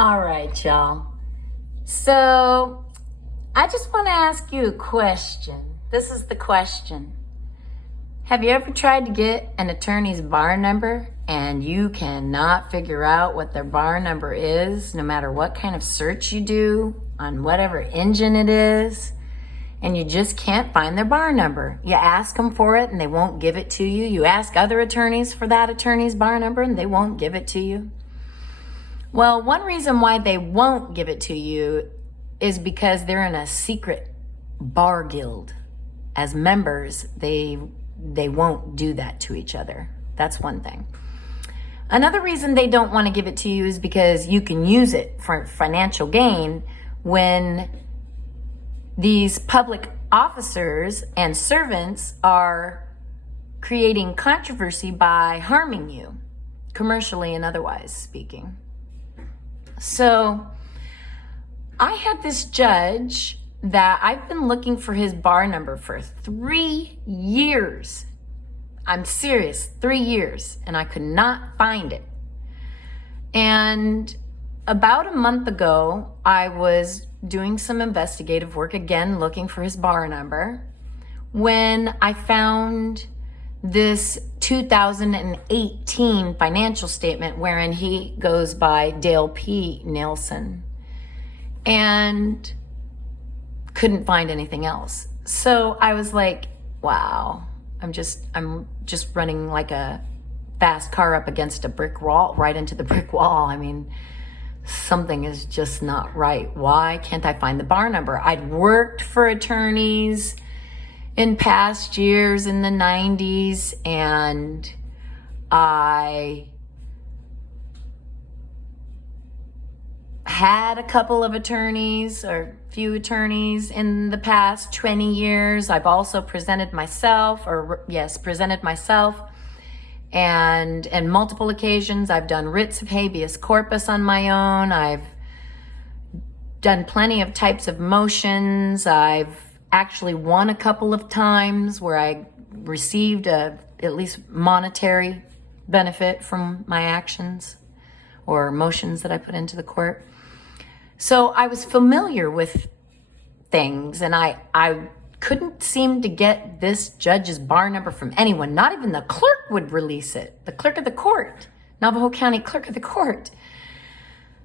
All right, y'all. So I just want to ask you a question. This is the question. Have you ever tried to get an attorney's bar number and you cannot figure out what their bar number is, no matter what kind of search you do on whatever engine it is, and you just can't find their bar number? You ask them for it and they won't give it to you. You ask other attorneys for that attorney's bar number and they won't give it to you. Well, one reason why they won't give it to you is because they're in a secret bar guild. As members, they won't do that to each other. That's one thing. Another reason they don't want to give it to you is because you can use it for financial gain when these public officers and servants are creating controversy by harming you, commercially and otherwise speaking. So I had this judge that I've been looking for his bar number for 3 years. I'm serious, 3 years, and I could not find it. And about a month ago, I was doing some investigative work, again, looking for his bar number, when I found this 2018 financial statement wherein he goes by Dale P. Nelson, and couldn't find anything else. So I was like, wow, I'm just running like a fast car up against a brick wall, right into the brick wall. I mean, something is just not right. Why can't I find the bar number? I'd worked for attorneys in past years in the 90s, and I had a couple of attorneys or few attorneys in the past 20 years. I've also presented myself, and multiple occasions. I've done writs of habeas corpus on my own. I've done plenty of types of motions. I've actually won a couple of times where I received at least monetary benefit from my actions or motions that I put into the court. So I was familiar with things, and I couldn't seem to get this judge's bar number from anyone. Not even the clerk would release it. The clerk of the court, Navajo County clerk of the court.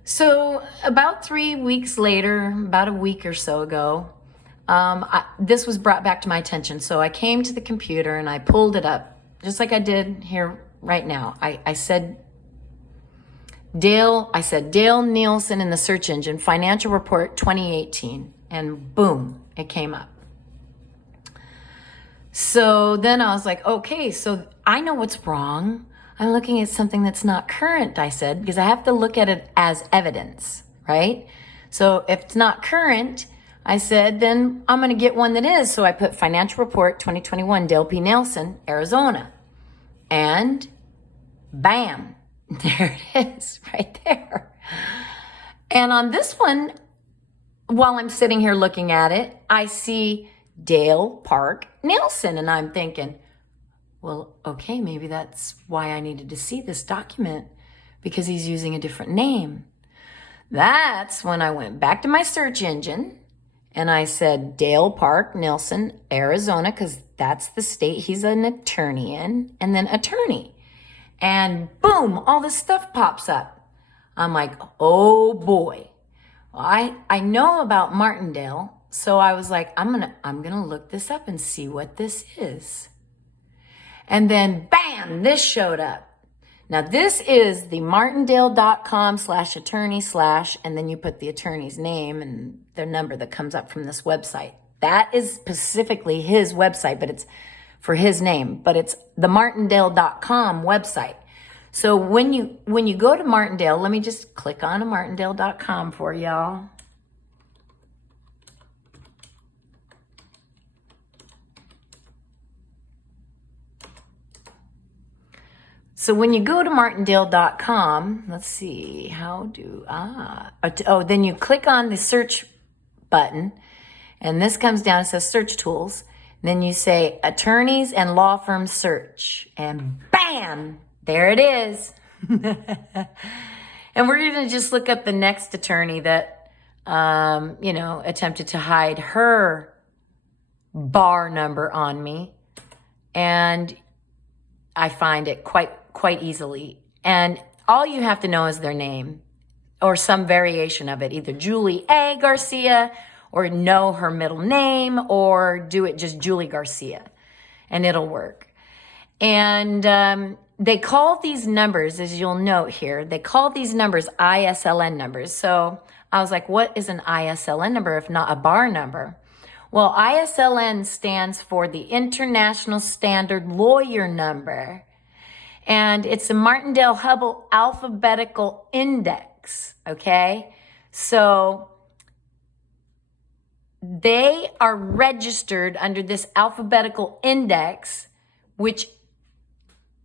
So about 3 weeks later, about a week or so ago, this was brought back to my attention. So I came to the computer and I pulled it up, just like I did here right now. I said Dale Nielsen in the search engine, financial report 2018, and boom, it came up. So then I was like, okay, so I know what's wrong. I'm looking at something that's not current, I said, because I have to look at it as evidence, right? So if it's not current, I said, then I'm going to get one that is. So I put financial report 2021, Dale P. Nelson, Arizona. And bam, there it is right there. And on this one, while I'm sitting here looking at it, I see Dale Park Nelson. And I'm thinking, well, okay, maybe that's why I needed to see this document, because he's using a different name. That's when I went back to my search engine and I said Dale Park Nelson, Arizona, because that's the state he's an attorney in, and then attorney. And boom, all this stuff pops up. I'm like, oh boy. Well, I know about Martindale, so I was like, I'm gonna look this up and see what this is. And then bam, this showed up. Now this is the martindale.com/attorney/ and then you put the attorney's name and their number that comes up from this website. That is specifically his website, but it's for his name, but it's the martindale.com website. So when you go to Martindale, let me just click on a martindale.com for y'all. So when you go to martindale.com, let's see, then you click on the search button, and this comes down, it says search tools. Then you say attorneys and law firm search, and bam, there it is. And we're going to just look up the next attorney that, attempted to hide her bar number on me. And I find it quite easily. And all you have to know is their name or some variation of it, either Julie A. Garcia, or know her middle name, or do it just Julie Garcia, and it'll work. And they call these numbers, as you'll note here, they call these numbers ISLN numbers. So I was like, what is an ISLN number if not a bar number? Well, ISLN stands for the International Standard Lawyer Number. And it's a Martindale-Hubbell alphabetical index, okay? So they are registered under this alphabetical index, which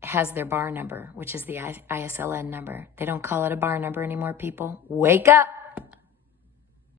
has their bar number, which is the ISLN number. They don't call it a bar number anymore, people. Wake up.